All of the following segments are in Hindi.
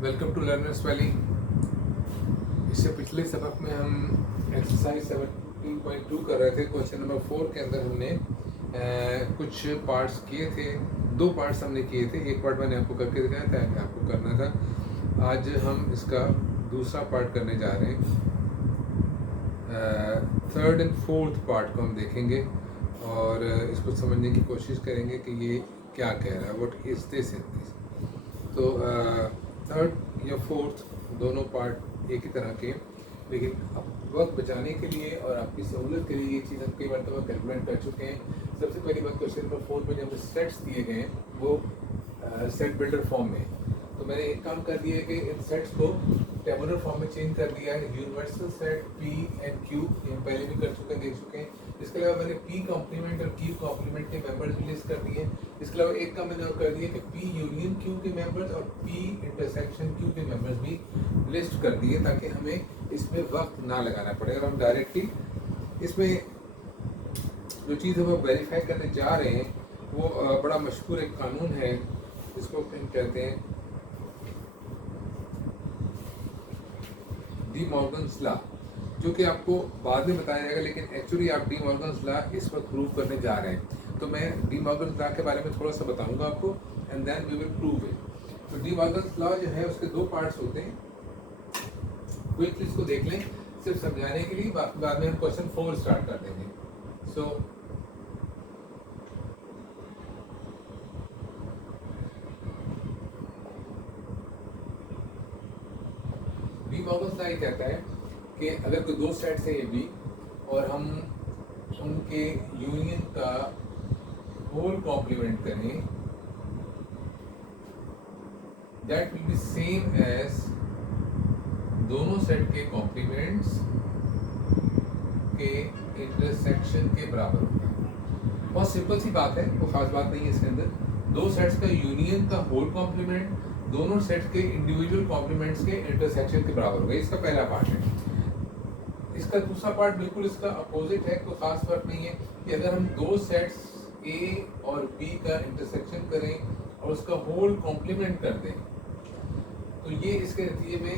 Welcome to learners valley. इससे पिछले सबक में हम एक्सरसाइज 17.2 कर रहे थे। क्वेश्चन नंबर 4 के अंदर हमने कुछ पार्ट्स किए थे। दो पार्ट्स हमने किए थे, एक पार्ट मैंने आपको करके दिखाया था कि आपको करना था। आज हम इसका दूसरा पार्ट करने जा रहे हैं। थर्ड एंड फोर्थ पार्ट को हम देखेंगे और इसको समझने की कोशिश करेंगे कि ये क्या कह रहा है, what is this in this. तो थर्ड या फोर्थ दोनों पार्ट एक ही तरह के, लेकिन अब वक्त बचाने के लिए और आपकी सहूलत के लिए ये चीज़ हम कई मरतबा कैलकुलेट कर चुके हैं। सबसे पहली बात, क्वेश्चन नंबर 4 में जब सेट्स दिए गए हैं वो सेट बिल्डर फॉर्म में, तो मैंने एक काम कर दिया है कि इन सेट्स को टेबुलर फॉर्म में चेंज कर दिया है। Universal set P and Q ये हम पहले भी कर चुके हैं, देख चुके हैं। इसके अलावा मैंने पी कॉम्प्लीमेंट और क्यू कॉम्प्लीमेंट के मेंबर्स भी लिस्ट कर दिए। इसके अलावा एक काम मैंने और कर दिया कि पी यूनियन क्यू के मेंबर्स और पी इंटरसेक्शन क्यू के मेंबर्स भी लिस्ट कर दिए, ताकि हमें इसमें वक्त ना लगाना पड़े और हम डायरेक्टली इसमें जो चीज़ हम वेरीफाई करने जा रहे हैं वो बड़ा मशहूर एक कानून है, इसको कहते हैं डी मॉर्गन्स लॉ, जो कि आपको बाद में बताया जाएगा, लेकिन एक्चुअली आप डी मॉर्गन्स लॉ इस वक्त प्रूव करने जा रहे हैं। तो मैं डी मॉर्गन्स लॉ के बारे में थोड़ा सा बताऊंगा आपको and then we will prove it. तो डी मॉर्गन्स लॉ जो है उसके दो पार्ट्स होते हैं। क्विकली इसको देख लें सिर्फ समझाने के लिए, बाद में हम क्वेश्चन 4 स्टार्ट कर देंगे। सो डी मॉर्गन्स लॉ ये कहता है कि अगर कोई दो सेट्स है ए बी और हम उनके यूनियन का होल कॉम्प्लीमेंट करें, that will be same as दोनों सेट के कॉम्प्लीमेंट्स के इंटरसेक्शन के बराबर होगा। बहुत सिंपल सी बात है, कोई खास बात नहीं है इसके अंदर। दो सेट्स का यूनियन का होल कॉम्प्लीमेंट दोनों सेट्स के इंडिविजुअल कॉम्प्लीमेंट्स के इंटरसेक्शन के बराबर होगा। इसका पहला पार्ट है। इसका दूसरा पार्ट बिल्कुल इसका अपोजिट है, कोई खास फर्क नहीं है कि अगर हम दो सेट्स ए और बी का इंटरसेक्शन करें और उसका होल कॉम्प्लीमेंट कर दें, तो ये इसके नतीजे में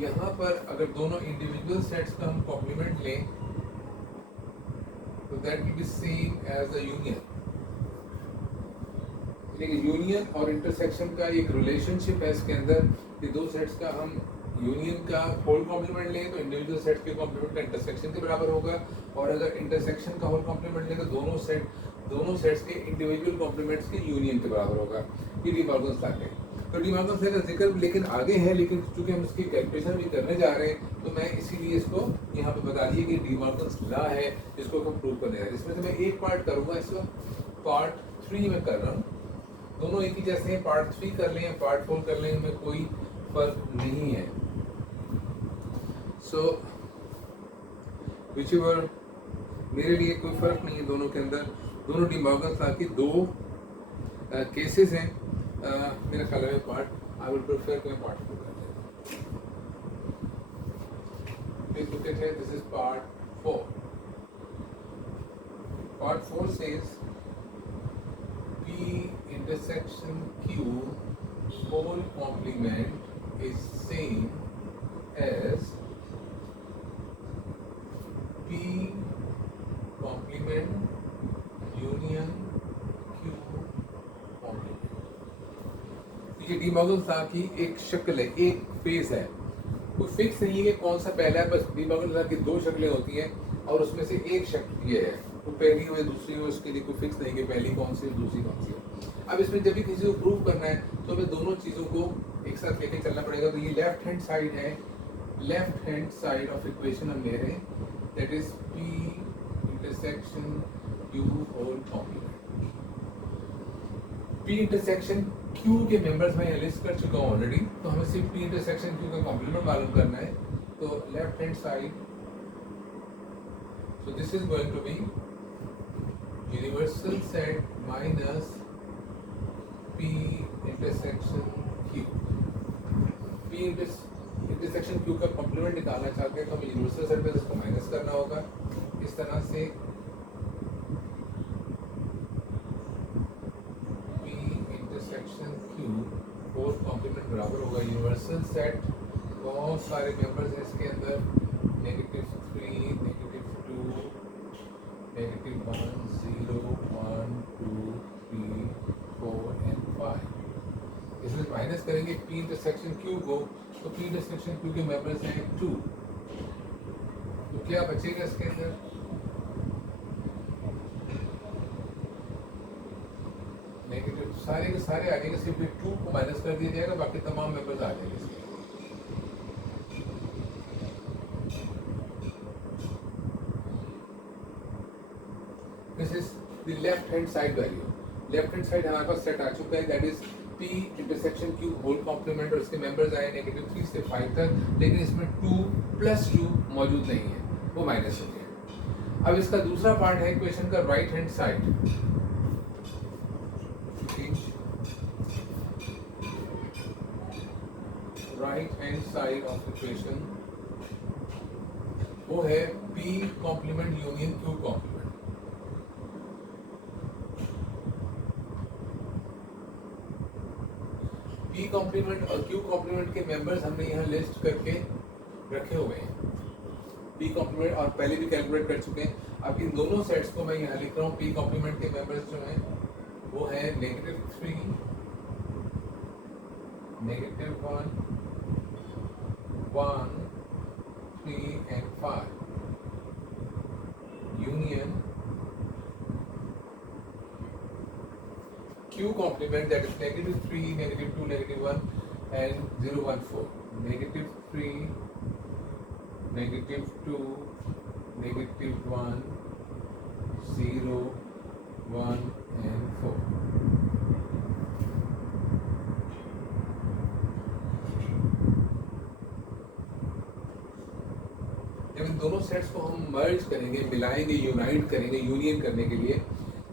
यहाँ पर अगर दोनों इंडिविजुअल सेट्स का हम कॉम्प्लीमेंट लें तो that will be same as the union. लेकिन यूनियन और इंटरसेक्शन का एक रिलेशनशिप है इसके अंदर कि दो सेट्स का हम यूनियन का होल कॉम्प्लीमेंट लें तो इंडिविजुअल सेट के कॉम्प्लीमेंट का इंटरसेक्शन के बराबर होगा, और अगर इंटरसेक्शन का होल कॉम्प्लीमेंट लें तो दोनों सेट्स के इंडिविजुअल कॉम्प्लीमेंट्स के यूनियन के बराबर होगा। ये डी मॉर्गन्स लॉ है। तो डी मॉर्गन्स लॉ का जिक्र लेकिन आगे है, लेकिन चूंकि हम इसकी कैलकुलेशन भी करने जा रहे हैं तो मैं इसीलिए इसको यहाँ पे बता दिए कि डी मॉर्गन्स लॉ है, जिसको हम प्रूव करने जा रहे हैं। इसमें से मैं एक पार्ट करूँगा, इस वक्त पार्ट 3 में कर रहा हूँ। दोनों एक ही जैसे हैं, पार्ट 3 कर लें या पार्ट 4 कर लें, इनमें कोई फर्क नहीं है। सो व्हिचएवर, मेरे लिए कोई फर्क नहीं है दोनों के अंदर। दोनों डी मॉर्गन्स लॉ की दो केसेस हैं। मेरा ख्याल है पार्ट आई विल प्रेफर कि मैं पार्ट 4 कर लेता हूँ। Please look at here, this is part 4। Part 4 says P intersection Q whole complement is same as P complement union Q complement। ये डी मॉर्गन्स लॉ की एक शक्ल है, एक फेस है, कोई फिक्स नहीं है कि कौन सा पहला है। बस डी मॉर्गन्स लॉ की दो शक्लें होती हैं और उसमें से एक शक्ल ये है, तो पहली हो या दूसरी हो, उसके लिए कोई फिक्स नहीं कि पहली कौन सी और दूसरी कौन सी हो। अब इसमें जब भी किसी को प्रूव करना है तो हमें दोनों चीज़ों को एक साथ लेके चलना पड़ेगा। तो ये लेफ्ट हैंड साइड है, left hand side of equation हम ले रहे हैं, that is P intersection Q whole complement. P intersection Q के मेंबर्स मैं लिस्ट कर चुका हूँ ऑलरेडी, तो हमें सिर्फ P इंटरसेक्शन Q का कॉम्प्लीमेंट मालूम करना है। तो left hand side, so this is going to be universal set minus P intersection Q। P intersection Q का कॉम्प्लीमेंट निकालना चाहते हैं तो हमें यूनिवर्सल सेट में इसको माइनस करना होगा। इस तरह से P intersection Q fourth complement बराबर होगा यूनिवर्सल सेट, बहुत सारे मेंबर्स हैं इसके अंदर, -3, -2, -1, 0, 1, 2, 3, 4 एंड 5। इसमें माइनस करेंगे P इंटरसेक्शन Q को, तो P इंटरसेक्शन Q के मेंबर्स हैं 2, तो क्या बचेगा इसके अंदर? नेगेटिव सारे के सारे आ जाएंगे, सिर्फ 2 को माइनस कर दिया जाएगा, बाकी तमाम मेंबर्स आ जाएंगे इसके। This is the left hand side value. Left hand side हमारे पास सेट आ चुका है, that is P intersection Q whole complement, और इसके मेंबर्स आए -3 से 5 तक, लेकिन इसमें 2 + 2 मौजूद नहीं है, वो माइनस हो गया। अब इसका दूसरा पार्ट है इक्वेशन का right hand side. Right hand side of equation वो है P complement union Q complement. P complement और Q कॉम्प्लीमेंट के मेंबर्स हमने यहाँ लिस्ट करके रखे हुए हैं। P कॉम्प्लीमेंट और पहले भी कैलकुलेट कर चुके हैं। अब इन दोनों सेट्स को मैं यहाँ लिख रहा हूँ। P कॉम्प्लीमेंट के मेंबर्स जो हैं वो है -3, -1, 1, 3 and 5 union Q complement, that is -3, -2, -1 and 0, 1, 4. -3, -2, -1, 0, 1 and 4. जब इन दोनों सेट्स को हम मर्ज करेंगे, मिलाएंगे, यूनाइट करेंगे, यूनियन करने के लिए,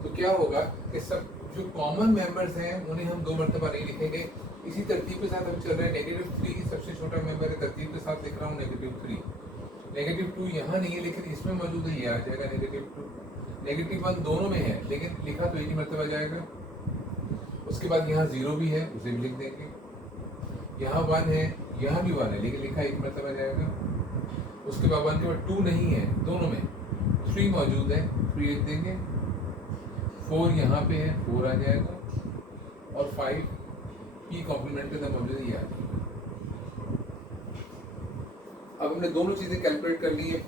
तो क्या होगा कि सब जो कॉमन मेंबर्स हैं उन्हें हम 2 मरतबा नहीं लिखेंगे। इसी तरतीब के साथ हम चल रहे हैं। -3 सबसे छोटा मेंबर है, तरतीब के साथ लिख रहा हूँ -3। -2 यहाँ नहीं है लेकिन इसमें मौजूद है, ये आ जाएगा -2। -1 दोनों में है लेकिन लिखा तो एक ही मरतबा जाएगा। उसके बाद यहाँ 0 भी है, उसे भी लिख देंगे। यहाँ 1 है, यहाँ भी 1 है लेकिन लिखा एक मरतबा जाएगा। उसके बाद 1 के बाद 2 नहीं है, दोनों में 3 मौजूद है, 3 लिख देंगे। 4 यहाँ पे है, 4 आ जाएगा। और 5 P कॉम्प्लीमेंट के अंदर मौजूद है, ये आ जाएगा। अब हमने दोनों चीजें कैलकुलेट कर ली है।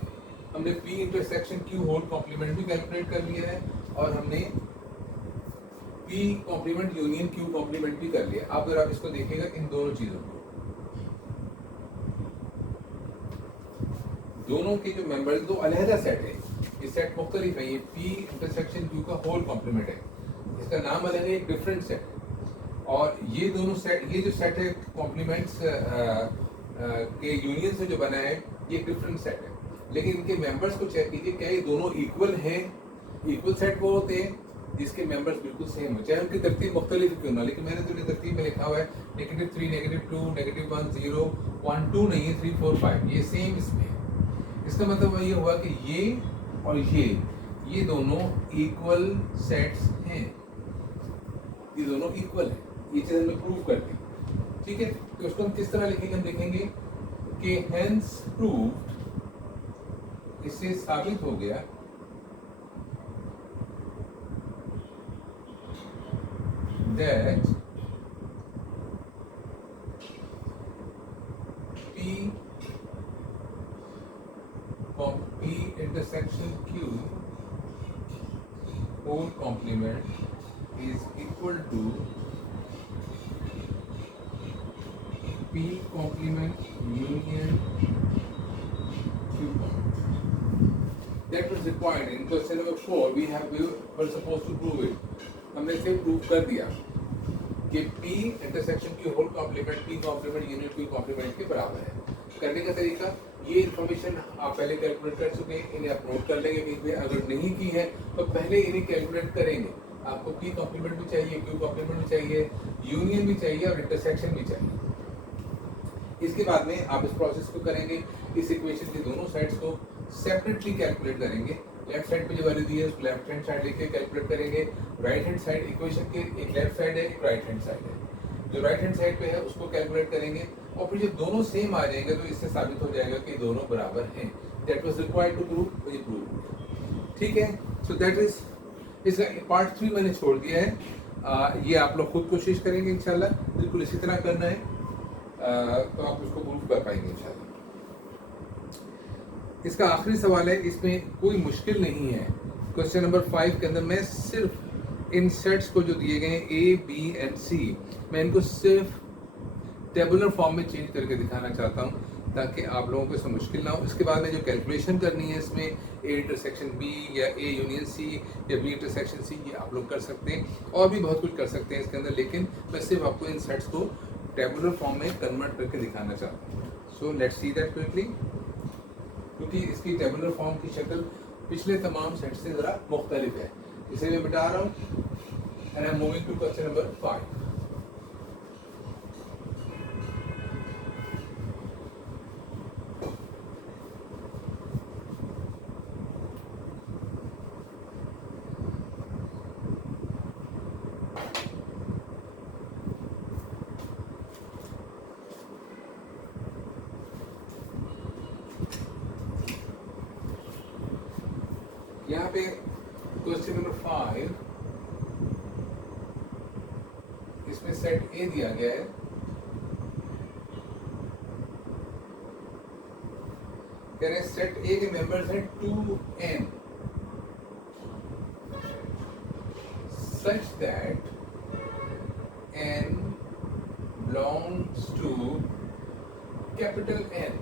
हमने P intersection Q whole complement भी कैलकुलेट कर लिया है और हमने P complement union Q complement भी कर लिया। अब अगर आप इसको देखिएगा इन दोनों चीजों को, दोनों के जो मेंबर्स दो अलहदा सेट है, ये सेट मुख्तलिफ है। ये P इंटरसेक्शन Q का होल कॉम्प्लीमेंट है, इसका नाम अलग है, एक डिफरेंट सेट है। और ये दोनों सेट, ये जो सेट है कॉम्प्लीमेंट्स के यूनियन से जो बना है, ये डिफरेंट सेट है। लेकिन इनके मेंबर्स को चेक कीजिए, क्या ये दोनों इक्वल हैं? इक्वल सेट वो होते हैं जिसके मेंबर्स बिल्कुल सेम हो, चाहे उनकी तरतीब मुख्तलिफ क्यों ना। लेकिन मैंने तो तरतीब में लिखा हुआ है -3, -2, -1, 0, 1, 2 नहीं है, 3, 4, 5 ये सेम इसमें है। इसका मतलब ये हुआ कि ये और ये दोनों इक्वल सेट्स हैं, ये दोनों इक्वल हैं। ये चीज़ हमने प्रूव कर दी, ठीक है। तो उसको हम किस तरह लिखेंगे? हम लिखेंगे कि हेंस प्रूव्ड, इससे साबित हो गया that P intersection Q whole complement is equal to P complement union Q complement. That was required in question number 4. We were supposed to prove it. हमने इसे प्रूव कर दिया कि P इंटरसेक्शन की whole complement P complement unit Q complement के बराबर है। करने का तरीका, ये इन्फॉर्मेशन आप पहले कैलकुलेट कर चुके हैं, इन्हें आप नोट कर लेंगे। कि अगर नहीं की है तो पहले इन्हें कैलकुलेट करेंगे। आपको P कॉम्प्लीमेंट भी चाहिए, Q कॉम्प्लीमेंट भी चाहिए, यूनियन भी चाहिए और इंटरसेक्शन भी चाहिए। इसके बाद में आप इस प्रोसेस को करेंगे, इस इक्वेशन के दोनों साइड्स को सेपरेटली कैलकुलेट करेंगे। लेफ्ट साइड पे जो वैल्यू दी है उसको लेफ्ट हैंड साइड लेके कैलकुलेट करेंगे। राइट हैंड साइड इक्वेशन के एक लेफ्ट साइड है, एक राइट हैंड साइड है। जो राइट हैंड साइड पे है उसको कैलकुलेट करेंगे और फिर जब दोनों सेम आ जाएंगे तो इससे साबित हो जाएगा कि दोनों बराबर हैं। That was required to prove, ये प्रूव हो गया। ठीक है, सो दैट इज इसका पार्ट 3 मैंने छोड़ दिया है। ये आप लोग खुद कोशिश करेंगे इंशाल्लाह, बिल्कुल इसी तरह करना है, तो आप उसको प्रूव कर पाएंगे इंशाल्लाह। इसका आखिरी सवाल है, इसमें कोई मुश्किल नहीं है। क्वेश्चन नंबर 5 के अंदर मैं सिर्फ इन सेट्स को जो दिए गए हैं ए, बी एंड सी, मैं इनको सिर्फ टेबुलर फॉर्म में चेंज करके दिखाना चाहता हूँ ताकि आप लोगों को इसमें मुश्किल ना हो। इसके बाद में जो कैलकुलेशन करनी है इसमें ए इंटरसेक्शन बी या ए यूनियन सी या बी इंटरसेक्शन सी, ये आप लोग कर सकते हैं और भी बहुत कुछ कर सकते हैं इसके अंदर, लेकिन मैं सिर्फ आपको इन सेट्स को टेबुलर फॉर्म में कन्वर्ट करके दिखाना चाहता हूँ। So let's see that quickly, क्योंकि इसकी टेबुलर फॉर्म की शक्ल पिछले तमाम सेट से ज़रा मुख्तलिफ है, इसे मैं मिटा रहा हूँ and I am moving to question number 5। यहाँ पे क्वेश्चन नंबर 5, इसमें सेट ए दिया गया है। कह रहे हैं सेट ए के मेंबर्स हैं 2n such that n belongs to capital N।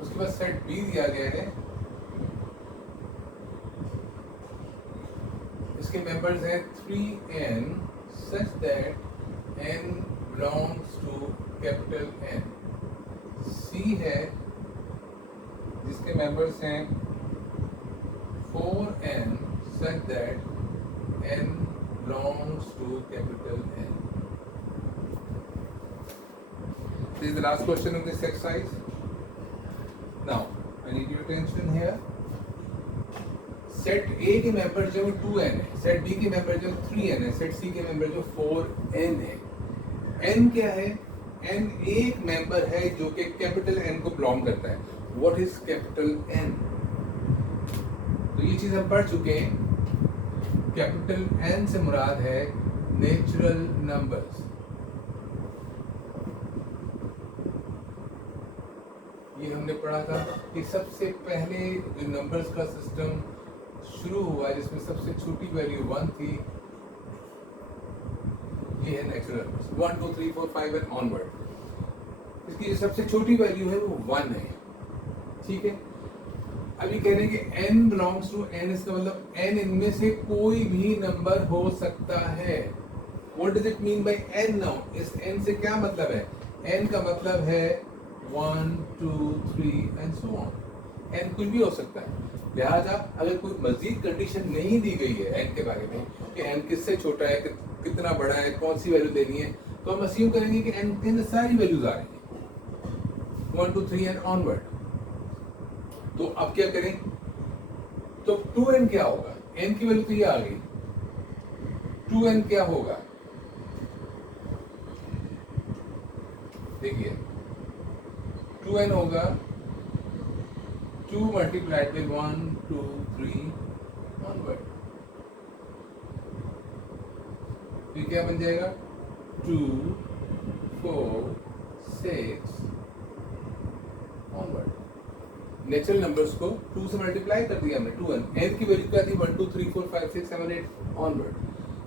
उसके बाद सेट बी दिया गया है, इसके मेंबर्स हैं 3n such that n belongs to capital N। सी है जिसके मेंबर्स हैं 4n such that n belongs to capital N। This is the last question of this exercise. Now, I need your attention here. Set ए के मेंबर जो 2n है, सेट बी के मेंबर जो 3n है, सेट सी के मेंबर जो 4n है। n क्या है? n एक मेंबर है जो कि कैपिटल N को बिलोंग करता है। What is capital N? तो ये चीज हम पढ़ चुके हैं। कैपिटल N से मुराद है नेचुरल नंबर्स। ये हमने पढ़ा था कि सबसे पहले जो नंबर्स का सिस्टम शुरू हुआ जिसमें सबसे छोटी वैल्यू 1 थी, ये है नेचुरल नंबर्स 1 2 3 4 5 एंड ऑनवर्ड। इसकी जो सबसे छोटी वैल्यू है वो 1 है। ठीक है, अभी कह रहे हैं कि n बिलोंग्स टू n, इसका मतलब n इनमें से कोई भी नंबर हो सकता है। What does it mean by n now? इस n से क्या मतलब है? n का मतलब है 1 2 3 एंड सो ऑन। n कुछ भी हो सकता है। लिहाजा अगर कोई मजीद कंडीशन नहीं दी गई है n के बारे में कि n किससे छोटा है, कितना बड़ा है, कौन सी वैल्यू देनी है, तो हम अस्यूम करेंगे कि n के अंदर सारी वैल्यूज आ रही हैं 1 2 3 एंड ऑनवर्ड। तो अब क्या करें? तो 2n क्या होगा? n की वैल्यू तो ये आ गई, 2n क्या होगा? देखिए 2n होगा 2 मल्टीप्लाइड बाई 1 2 3 ऑनवर्ड। फिर क्या बन जाएगा? 2 4 6 ऑनवर्ड। नेचुरल नंबर्स को 2 से मल्टीप्लाई कर दिया हमने। 2n, n की वैल्यू क्या थी? 1 2 3 4 5 6 7 8 ऑनवर्ड।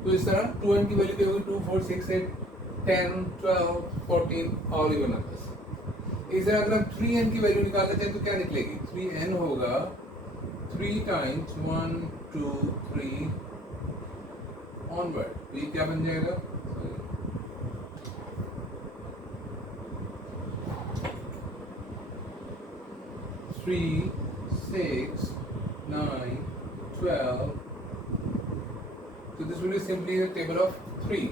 तो इस तरह 2n की वैल्यू क्या होगी? 2 4 6 8 10 12 14 ऑल इवन नंबर्स। इस तरह अगर हम 3n की वैल्यू निकालना चाहें तो क्या निकलेगी? 3n होगा 3 टाइम्स 1 2 3 ऑनवर्ड। तो ये क्या बन जाएगा? 3 6 9 12। So this will be simply a table of 3।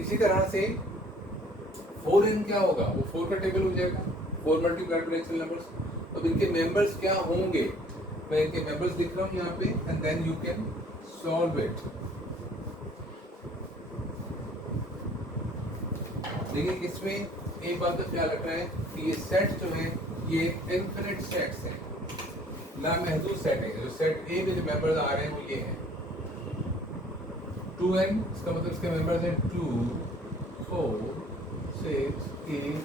इसी तरह से 4n क्या होगा? वो 4 का टेबल हो जाएगा, 4 मल्टीप्लाइड बाय नेचुरल नंबर्स। अब इनके मेंबर्स क्या होंगे? मैं इनके मेंबर्स लिख रहा हूँ यहाँ पे and then you can solve it. लेकिन इसमें एक बात का ख्याल रखना है कि ये सेट जो है ये इनफिनिट सेट्स हैं, ना महदूद सेट है। जो सेट ए के जो मेंबर्स आ रहे हैं वो ये हैं 2n, इसका मतलब इसके मेंबर्स हैं 2, 4, 6, 8।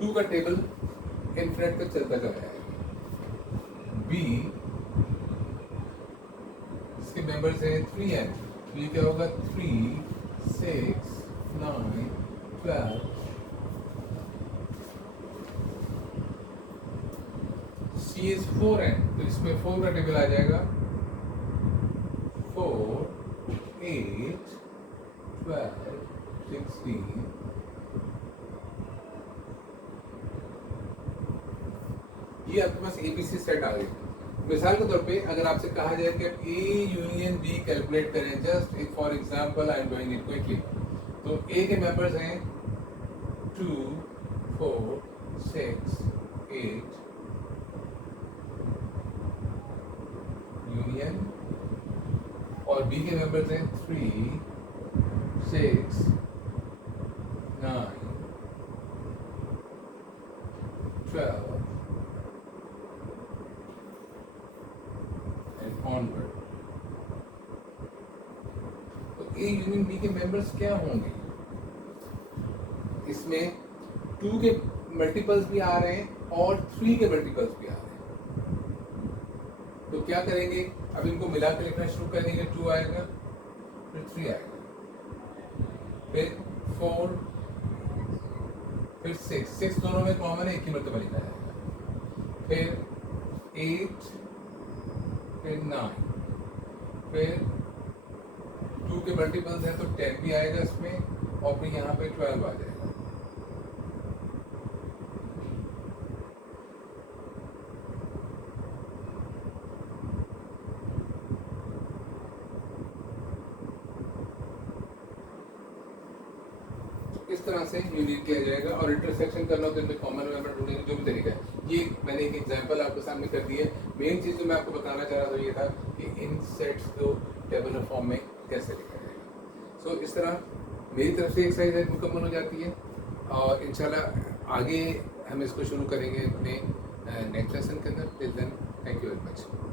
2 का टेबल इनफिनिट तक चलता चला जाएगा। बी इसके मेंबर्स हैं 3n, तो ये क्या होगा 3, 6, 9, 12। सी इज 4n, तो इसमें 4 का टेबल आ जाएगा 4, 8, 12, 16। ये आपके पास एबीसी सेट आ गई। मिसाल के तौर पे अगर आपसे कहा जाए कि आप ए यूनियन बी कैलकुलेट करें, जस्ट एक for example I am doing it quickly, तो ए के मेंबर्स हैं 2, 4, 6, 8 यूनियन, और बी के मेंबर्स हैं 3, 6, 9, 12 and onward। तो ए यूनियन बी के मेंबर्स क्या होंगे? इसमें 2 के मल्टीपल्स भी आ रहे हैं और 3 के मल्टीपल्स भी आ रहे हैं। तो क्या करेंगे? अब इनको मिलाकर लिखना शुरू कर देंगे। 2 आएगा, फिर 3 आएगा, फिर 4, फिर 6 दोनों में कॉमन है, एक ही मरतबा लिखा जाएगा, फिर 8, फिर 9, फिर 2 के मल्टीपल्स हैं तो 10 भी आएगा इसमें, और फिर यहाँ पे 12 आ जाएगा। इस तरह से यूनिट किया जाएगा, और इंटरसेक्शन करना हो तो इनमें कॉमन मेंबर ढूंढने का जो भी तरीका है। ये मैंने एक एग्जांपल आपके सामने कर दी है। मेन चीज़ जो मैं आपको बताना चाह रहा था ये था कि इन सेट्स को टेबल फॉर्म में कैसे लिखा जाएगा। सो इस तरह मेरी तरफ से एक्सरसाइज मुकम्मल हो जाती है, और इंशाल्लाह आगे हम इसको शुरू करेंगे अपने नेक्स्ट लेसन के अंदर। Till then, thank you very much.